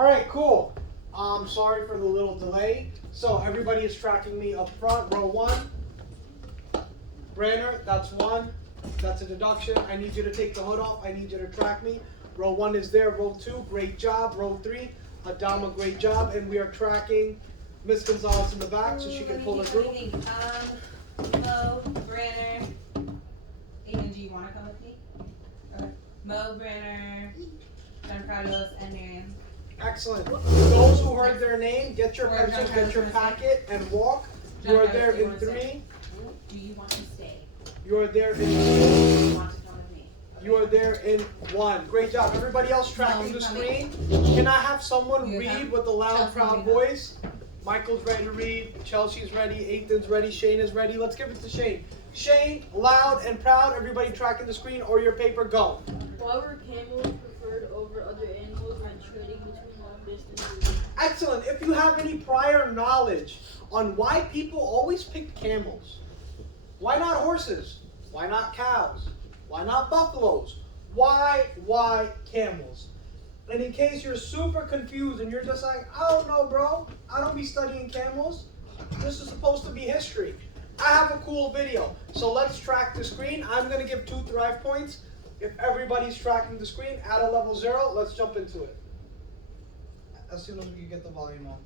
All right, cool. Sorry for the little delay. So everybody is tracking me up front. Row 1. Branner, that's 1. That's a deduction. I need you to take the hood off. I need you to track me. Row 1 is there. Row 2, great job. Row 3, Adama, great job. And we are tracking Miss Gonzalez in the back so she can pull the group. Mo, Branner. Aiden, do you want to come with me? Okay. Mo, Branner, John Carlos, and Miriam. Excellent. Those who heard their name, get your pencils, get your packet, and walk. You are there in 3. Do you want to stay? You are there in 2. Do you want to come with me? You are there in 1. Great job. Everybody else tracking the screen. Can I have someone read with a loud, proud voice? Michael's ready to read. Chelsea's ready. Ethan's ready. Shane is ready. Let's give it to Shane. Shane, loud and proud. Everybody tracking the screen or your paper, go. Why were camels preferred over other animals when trading between long distances? Excellent. If you have any prior knowledge on why people always pick camels, why not horses? Why not cows? Why not buffaloes? Why camels? And in case you're super confused and you're just like, I don't know, bro. I don't be studying camels. This is supposed to be history. I have a cool video. So let's track the screen. I'm going to give 2 thrive points. If everybody's tracking the screen at a level 0, let's jump into it. As soon as we get the volume on.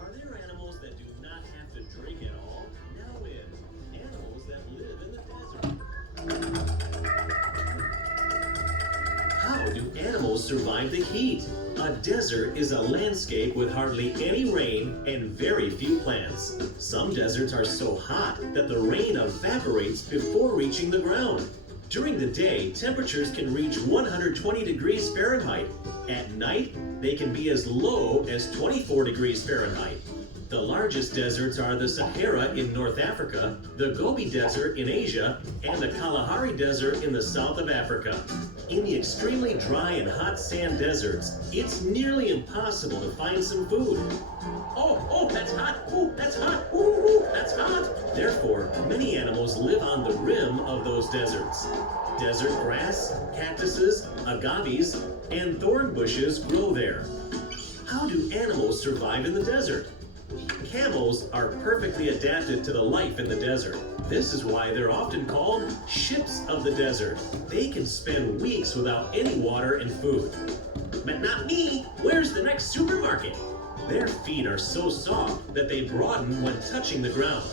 Are there animals that do not have to drink at all? No, in animals that live in the desert. How do animals survive the heat? A desert is a landscape with hardly any rain and very few plants. Some deserts are so hot that the rain evaporates before reaching the ground. During the day, temperatures can reach 120 degrees Fahrenheit. At night, they can be as low as 24 degrees Fahrenheit. The largest deserts are the Sahara in North Africa, the Gobi Desert in Asia, and the Kalahari Desert in the south of Africa. In the extremely dry and hot sand deserts, it's nearly impossible to find some food. Oh, that's hot. Ooh, that's hot. Ooh, that's hot. Therefore, many animals live on the rim of those deserts. Desert grass, cactuses, agaves, and thorn bushes grow there. How do animals survive in the desert? Camels are perfectly adapted to the life in the desert. This is why they're often called ships of the desert. They can spend weeks without any water and food. But not me! Where's the next supermarket? Their feet are so soft that they broaden when touching the ground.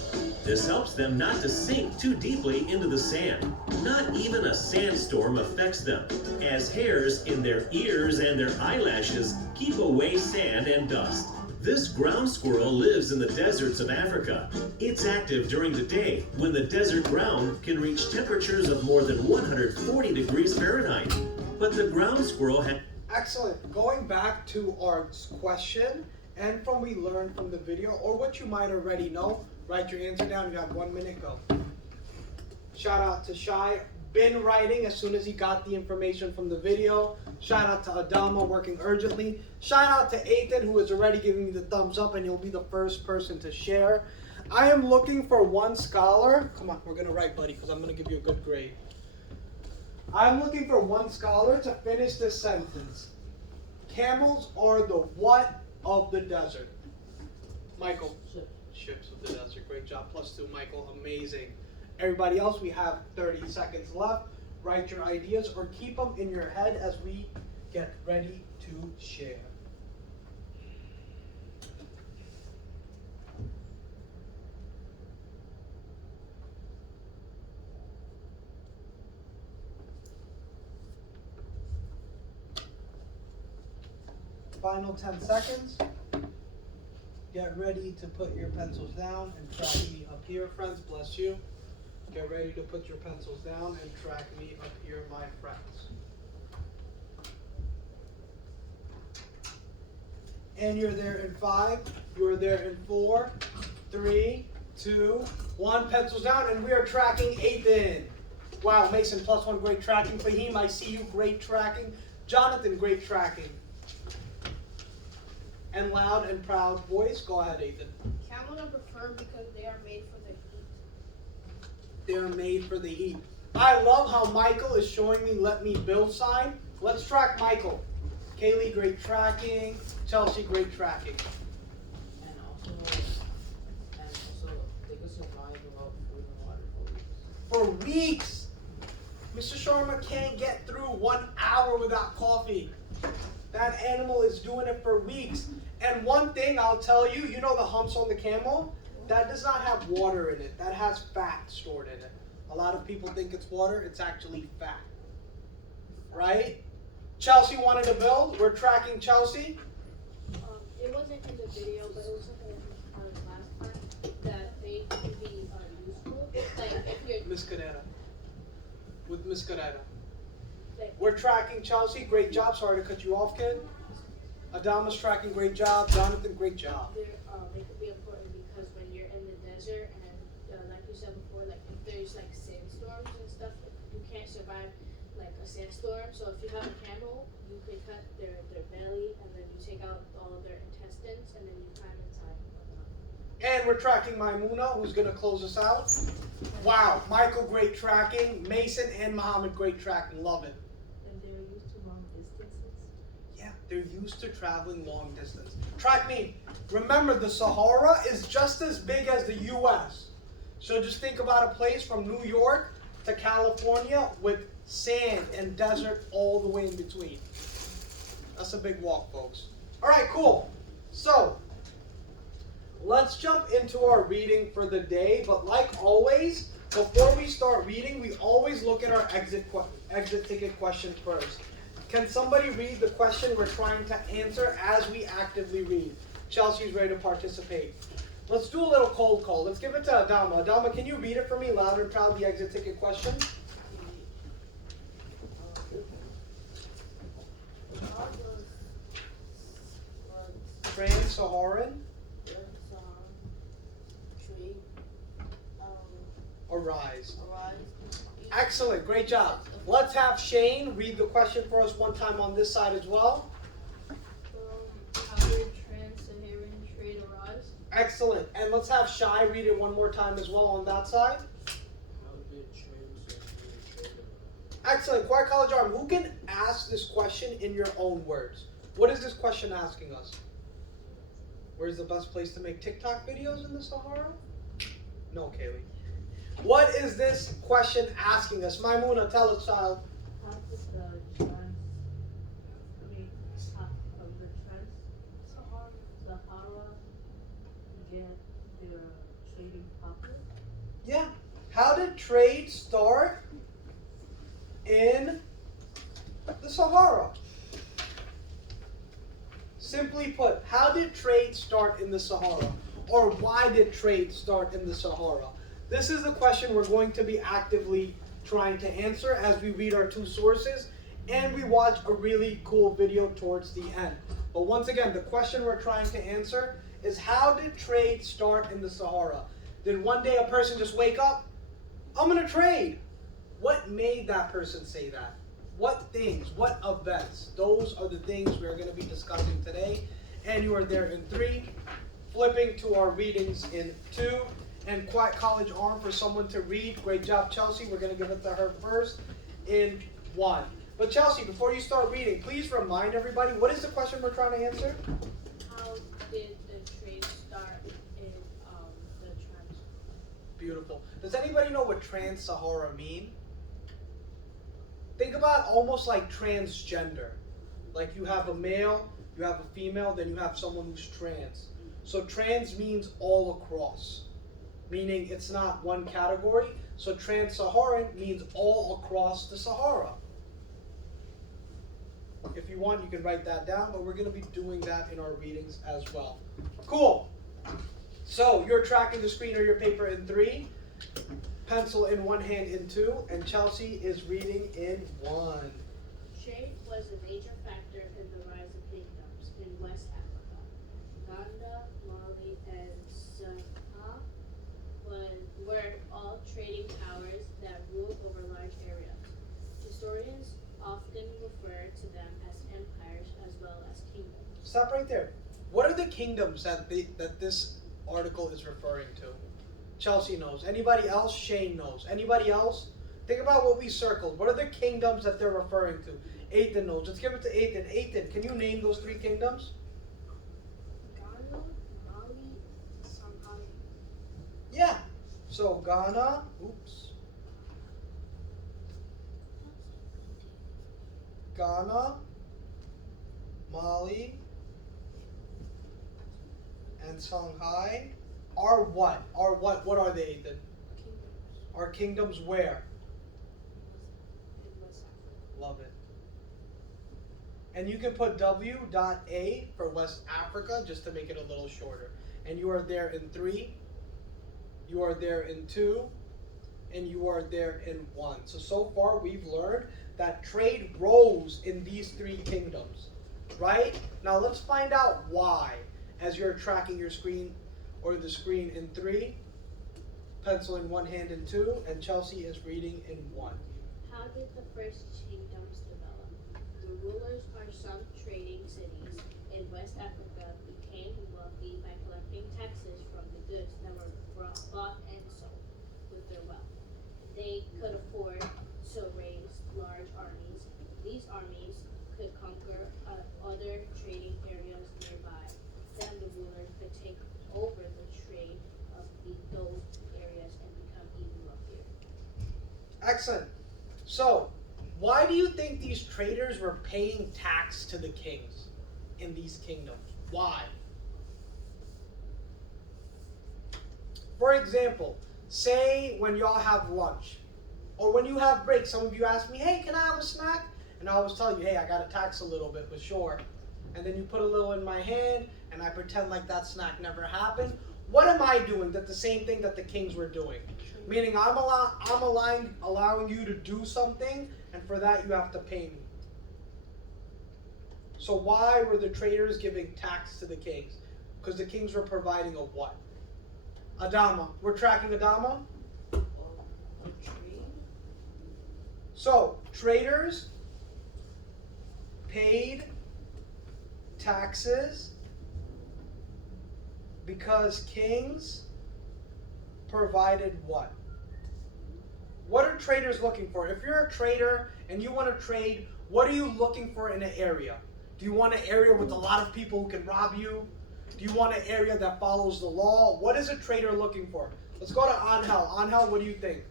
This helps them not to sink too deeply into the sand. Not even a sandstorm affects them, as hairs in their ears and their eyelashes keep away sand and dust. This ground squirrel lives in the deserts of Africa. It's active during the day when the desert ground can reach temperatures of more than 140 degrees Fahrenheit. But the ground squirrel had... Excellent. Going back to our question, and from we learned from the video, or what you might already know, write your answer down. You have 1 minute, go. Shout out to Shai. Been writing as soon as he got the information from the video. Shout out to Adama, working urgently. Shout out to Ethan, who is already giving me the thumbs up, and he'll be the first person to share. I am looking for one scholar. Come on, we're going to write, buddy, because I'm going to give you a good grade. I'm looking for one scholar to finish this sentence. Camels are the what of the desert? Michael. Ships of the desert. Great job. +2, Michael. Amazing. Everybody else, we have 30 seconds left. Write your ideas or keep them in your head as we get ready to share. Final 10 seconds. Get ready to put your pencils down and track me up here, friends. Bless you. Get ready to put your pencils down and track me up here, my friends. And you're there in 5. You're there in 4, 3, 2, 1. Pencils down, and we are tracking Ethan. Wow, Mason, +1, great tracking. Fahim, I see you, great tracking. Jonathan, great tracking. And loud and proud voice. Go ahead, Ethan. Camels are preferred because they are made for the heat. They're made for the heat. I love how Michael is showing me let me build sign Let's track Michael. Kaylee, great tracking. Chelsea, great tracking. And also they could survive without food and water for weeks. For weeks. Mr. Sharma can't get through 1 hour without coffee. That animal is doing it for weeks. And one thing I'll tell you, you know the humps on the camel? That does not have water in it. That has fat stored in it. A lot of people think it's water. It's actually fat. Right? Chelsea wanted to build. We're tracking Chelsea. It wasn't in the video, but it was in our last part that they can be useful. Like if you're Miss Carrera. With Miss Carrera. like We're tracking Chelsea. Great job. Sorry to cut you off, kid. Adama's tracking. Great job. Jonathan, great job. they could be important because when you're in the desert and like you said before, like if there's like sandstorms and stuff, you can't survive like a sandstorm. So if you have a camel, you could cut their belly and then you take out all of their intestines and then you climb inside. And we're tracking Maimuna, who's going to close us out. Wow. Michael, great tracking. Mason and Muhammad, great tracking. Love it. And they're used to long distances. Yeah, they're used to traveling long distance. Track me. Remember, the Sahara is just as big as the U.S. So just think about a place from New York to California with sand and desert all the way in between. That's a big walk, folks. All right, cool. So let's jump into our reading for the day. But like always, before we start reading, we always look at our exit ticket question first. Can somebody read the question we're trying to answer as we actively read? Chelsea's ready to participate. Let's do a little cold call. Let's give it to Adama. Adama, can you read it for me loud and proud, the exit ticket question? Trans-Saharan arise. Excellent, great job. Let's have Shane read the question for us one time on this side as well. How did trans-Saharan trade arise? Excellent. And let's have Shai read it one more time as well on that side. How did trans trade? Excellent. Quiet College Arm, who can ask this question in your own words? What is this question asking us? Where's the best place to make TikTok videos in the Sahara? No, Kaylee. What is this question asking us? Maimuna, tell us, child. How did the half of the Sahara get their trading popular? Yeah. How did trade start in the Sahara? Simply put, how did trade start in the Sahara? Or why did trade start in the Sahara? This is the question we're going to be actively trying to answer as we read our two sources and we watch a really cool video towards the end. But once again, the question we're trying to answer is how did trade start in the Sahara? Did one day a person just wake up? I'm going to trade. What made that person say that? What things, what events? Those are the things we're going to be discussing today. And you are there in 3, flipping to our readings in 2, and Quiet College Arm for someone to read. Great job, Chelsea. We're going to give it to her first in 1. But Chelsea, before you start reading, please remind everybody, what is the question we're trying to answer? How did the trade start in the trans? Beautiful. Does anybody know what trans-Sahara mean? Think about almost like transgender. Like you have a male, you have a female, then you have someone who's trans. So trans means all across, meaning it's not one category. So trans-Saharan means all across the Sahara. If you want, you can write that down, but we're going to be doing that in our readings as well. Cool. So you're tracking the screen or your paper in 3, pencil in one hand in 2, and Chelsea is reading in 1. Trade was a major factor in the rise of kingdoms in West Africa. Uganda, Mali, and Sahara were all trading powers that ruled over large areas. Historians often refer to them as empires as well as kingdoms. Stop right there. What are the kingdoms that this article is referring to? Chelsea knows. Anybody else? Shane knows. Anybody else? Think about what we circled. What are the kingdoms that they're referring to? Ethan knows. Let's give it to Ethan. Ethan, can you name those 3 kingdoms? Ghana, Mali, Shanghai. Yeah. So Ghana, Ghana, Mali, and Shanghai are what? Are what? What are they, Ethan? Kingdoms Are kingdoms where? in West Africa. Love it. And you can put W.A for West Africa just to make it a little shorter. And you are there in 3, you are there in 2, and you are there in 1. So far we've learned that trade rose in these 3 kingdoms, right? Now let's find out why. As you're tracking your screen or the screen in 3, pencil in one hand in 2, and Chelsea is reading in 1. How did the first kingdoms develop? The rulers of some trading cities in West Africa became wealthy by collecting taxes from the goods that were bought and sold with their wealth. They could afford to raise large armies. These armies could conquer other trading areas nearby. Then the rulers could take over the trade of those areas and become even wealthier. Excellent. So, why do you think these traders were paying tax to the kings in these kingdoms? Why? For example, say when y'all have lunch, or when you have breaks, some of you ask me, hey, can I have a snack? And I always tell you, hey, I got to tax a little bit, but sure. And then you put a little in my hand, and I pretend like that snack never happened. What am I doing? That's the same thing that the kings were doing. Meaning I'm allowing you to do something, and for that you have to pay me. So why were the traders giving tax to the kings? Because the kings were providing a what? Adama. We're tracking Adama? So, traders paid taxes because kings provided what? What are traders looking for? If you're a trader and you want to trade, what are you looking for in an area? Do you want an area with a lot of people who can rob you? Do you want an area that follows the law? What is a trader looking for? Let's go to Angel. Angel, what do you think?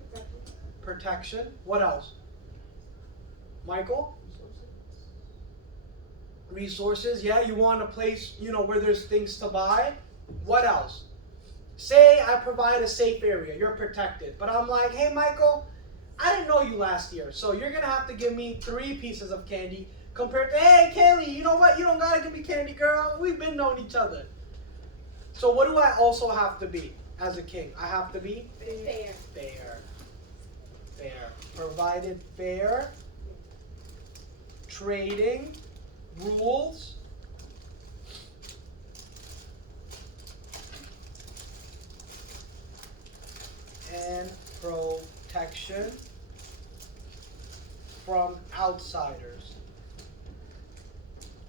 Protection. What else? Michael? Resources. Yeah, you want a place, where there's things to buy. What else? Say I provide a safe area. You're protected. But I'm like, hey, Michael, I didn't know you last year. So you're going to have to give me 3 pieces of candy compared to, hey, Kaylee, you know what? You don't got to give me candy, girl. We've been knowing each other. So what do I also have to be as a king? I have to be? Fair. Fair. Provided fair. Trading rules. And protection from outsiders.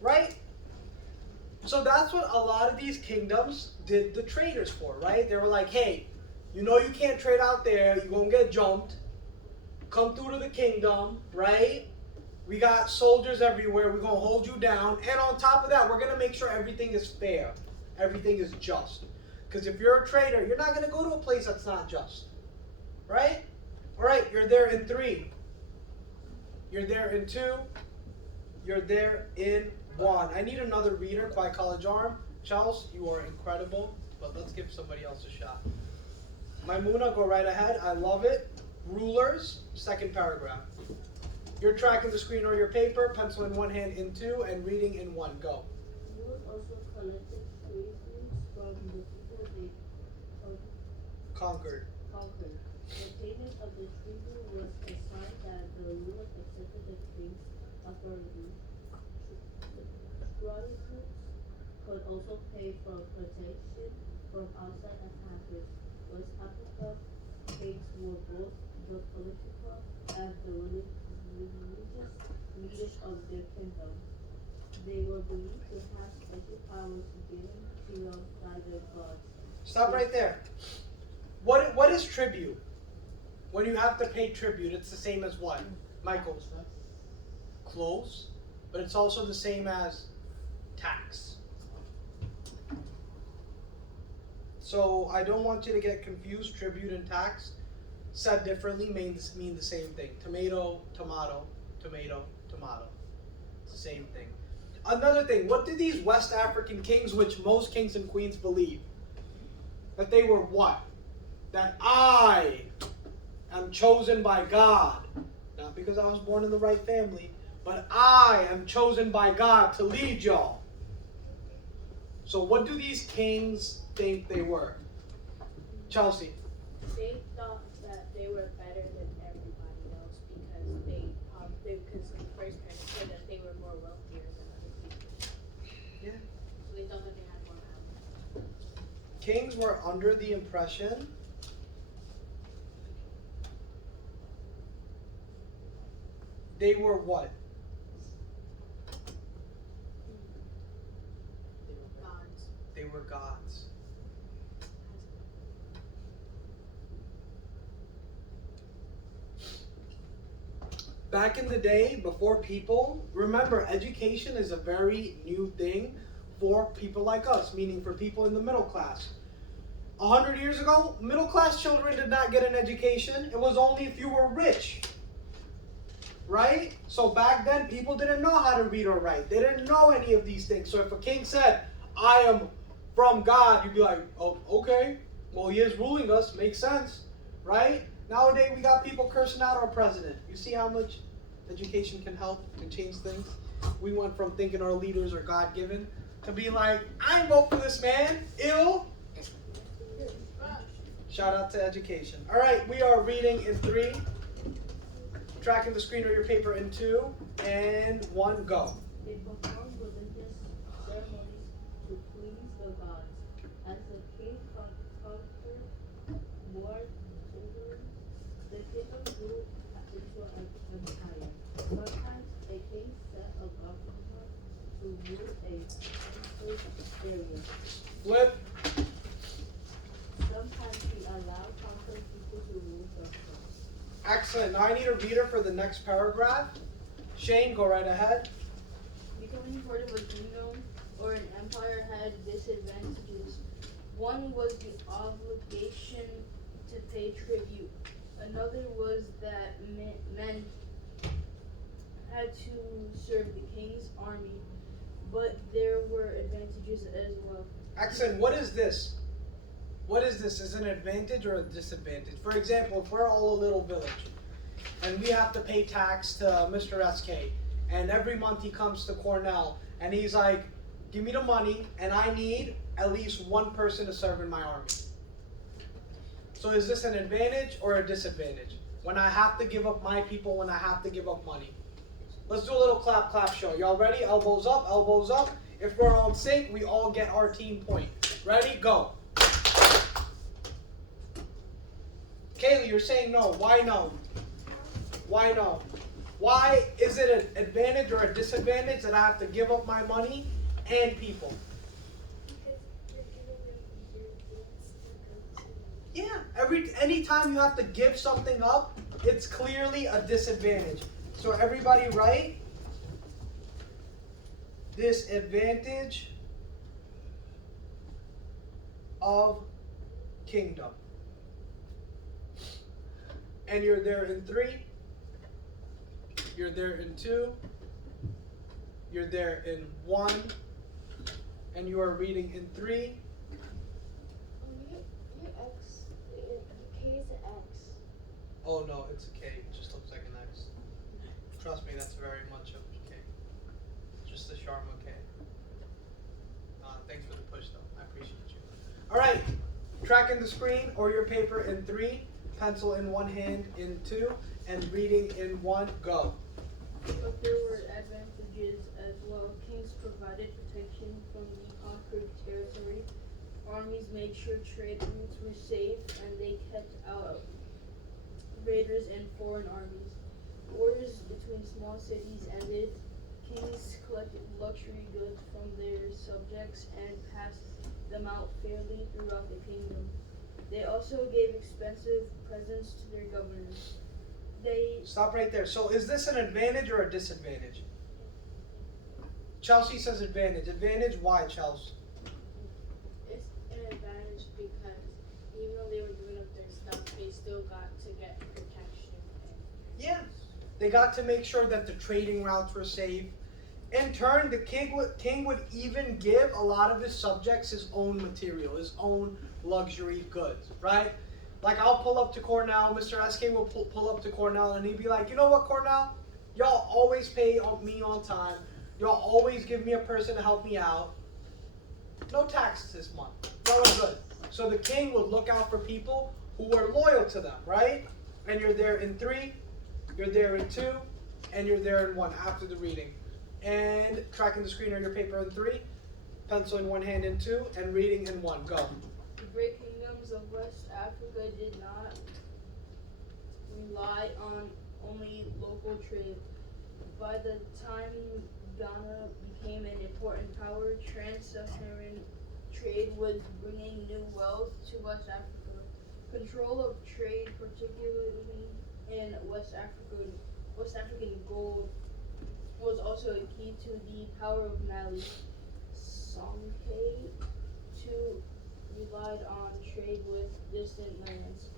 Right? So that's what a lot of these kingdoms did the traders for, right? They were like, hey, you can't trade out there, you're going to get jumped. Come through to the kingdom, right? We got soldiers everywhere, we're going to hold you down. And on top of that, we're going to make sure everything is fair. Everything is just. Because if you're a trader, you're not going to go to a place that's not just. Right? All right, you're there in 3. You're there in 2. You're there in 1. I need another reader, Quiet College Arm. Charles, you are incredible, but let's give somebody else a shot. Maimuna, go right ahead. I love it. Rulers, second paragraph. You're tracking the screen or your paper, pencil in one hand in 2, and reading in 1. Go. Rulers also collected tributes from the people they Conquered. conquered. The payment of the tribute was a sign that the rulers accepted the king's authority. Tributes could also pay for protection from outside attackers. West Africa kings were both the political and the religious leaders of their kingdom. They were believed to have special powers given to them by their gods. Stop right there. What is tribute? When you have to pay tribute, it's the same as what? Michael. Close, but it's also the same as tax. So I don't want you to get confused. Tribute and tax, said differently, mean the same thing. Tomato, tomato, tomato, tomato. It's the same thing. Another thing, what did these West African kings, which most kings and queens believe? That they were what? That I am chosen by God. Not because I was born in the right family, but I am chosen by God to lead y'all. So what do these kings think they were? Chelsea. They thought that they were better than everybody else because the first parents said that they were more wealthier than other people. Yeah. So they thought that they had more power. Kings were under the impression they were what? Gods. They were gods. Back in the day, before people, remember, education is a very new thing for people like us, meaning for people in the middle class. 100 years ago, middle class children did not get an education. It was only if you were rich. Right? So back then, people didn't know how to read or write. They didn't know any of these things. So if a king said, I am from God, you'd be like, oh, okay. Well, he is ruling us. Makes sense. Right? Nowadays, we got people cursing out our president. You see how much education can help and change things? We went from thinking our leaders are God-given to be like, I ain't vote for this man. Ill. Shout out to education. All right, we are reading in 3, tracking the screen or your paper in 2, and 1, go. They performed religious ceremonies to please the gods. As the king conquered more territory, the kingdom grew into an empire. Sometimes a king set a governor to rule a conquered area. Flip. Sometimes he allowed conquered people to rule themselves. Excellent. Now I need a reader for the next paragraph. Shane, go right ahead. Becoming part of a kingdom or an empire had disadvantages. One was the obligation to pay tribute. Another was that men had to serve the king's army, but there were advantages as well. Excellent. What is this? What is this? Is it an advantage or a disadvantage? For example, if we're all a little village and we have to pay tax to Mr. SK, and every month he comes to Cornell and he's like, give me the money and I need at least one person to serve in my army. So is this an advantage or a disadvantage? When I have to give up my people, when I have to give up money. Let's do a little clap, clap show. Y'all ready? Elbows up, elbows up. If we're all in sync, we all get our team point. Ready? Go. Kaylee, you're saying no. Why no? Why no? Why is it an advantage or a disadvantage that I have to give up my money and people? Yeah, anytime you have to give something up, it's clearly a disadvantage. So everybody write disadvantage of kingdom. And you're there in 3. You're there in 2. You're there in 1. And you are reading in 3. Your X, the K is an X. Oh no, it's a K. It just looks like an X. Trust me, that's very much of a K. Just the Sharma K. Thanks for the push though. I appreciate you. Alright. Tracking the screen or your paper in 3. Pencil in one hand in 2. And reading in 1. Go. But there were advantages as well. Kings provided protection from the conquered territory. Armies made sure trade routes were safe, and they kept out raiders and foreign armies. Wars between small cities ended. Kings collected luxury goods from their subjects and passed them out fairly throughout the kingdom. They also gave expensive presents to their governors. they Stop right there. So is this an advantage or a disadvantage? Chelsea says advantage. Advantage, why, Chelsea? It's an advantage because even though they were giving up their stuff, they still got to get protection. Yeah. They got to make sure that the trading routes were safe. In turn, the king would even give a lot of his subjects his own material, his own luxury goods, right? Like I'll pull up to Cornell, Mr. SK will pull up to Cornell, and he'd be like, you know what, Cornell? Y'all always pay me on time. Y'all always give me a person to help me out. No taxes this month. Y'all are good. So the king would look out for people who were loyal to them, right? And you're there in 3, you're there in 2, and you're there in 1 after the reading. And tracking the screen on your paper in 3, pencil in one hand in 2, and reading in 1. Go. The great kingdoms of West Africa did not rely on only local trade. By the time Ghana became an important power, trans-Saharan trade was bringing new wealth to West Africa. Control of trade, particularly in West African gold, was also a key to the power of Mali. Songhai too relied on trade with distant lands.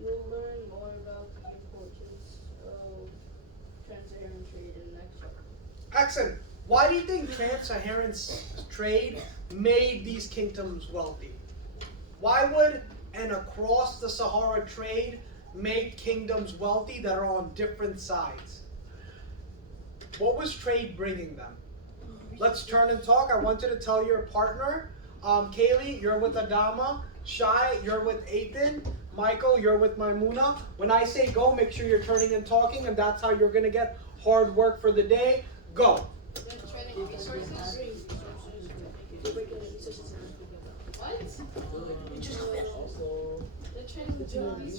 You'll learn more about the importance of trans-Saharan trade in the next chapter. Excellent. Why do you think trans-Saharan trade made these kingdoms wealthy? Why would an across the Sahara trade make kingdoms wealthy that are on different sides? What was trade bringing them? Let's turn and talk. I want you to tell your partner. Kaylee, you're with Adama. Shai, you're with Ethan. Michael, you're with Maimuna. When I say go, make sure you're turning and talking, and that's how you're going to get hard work for the day. Go. The trading resources. What? The trading resources.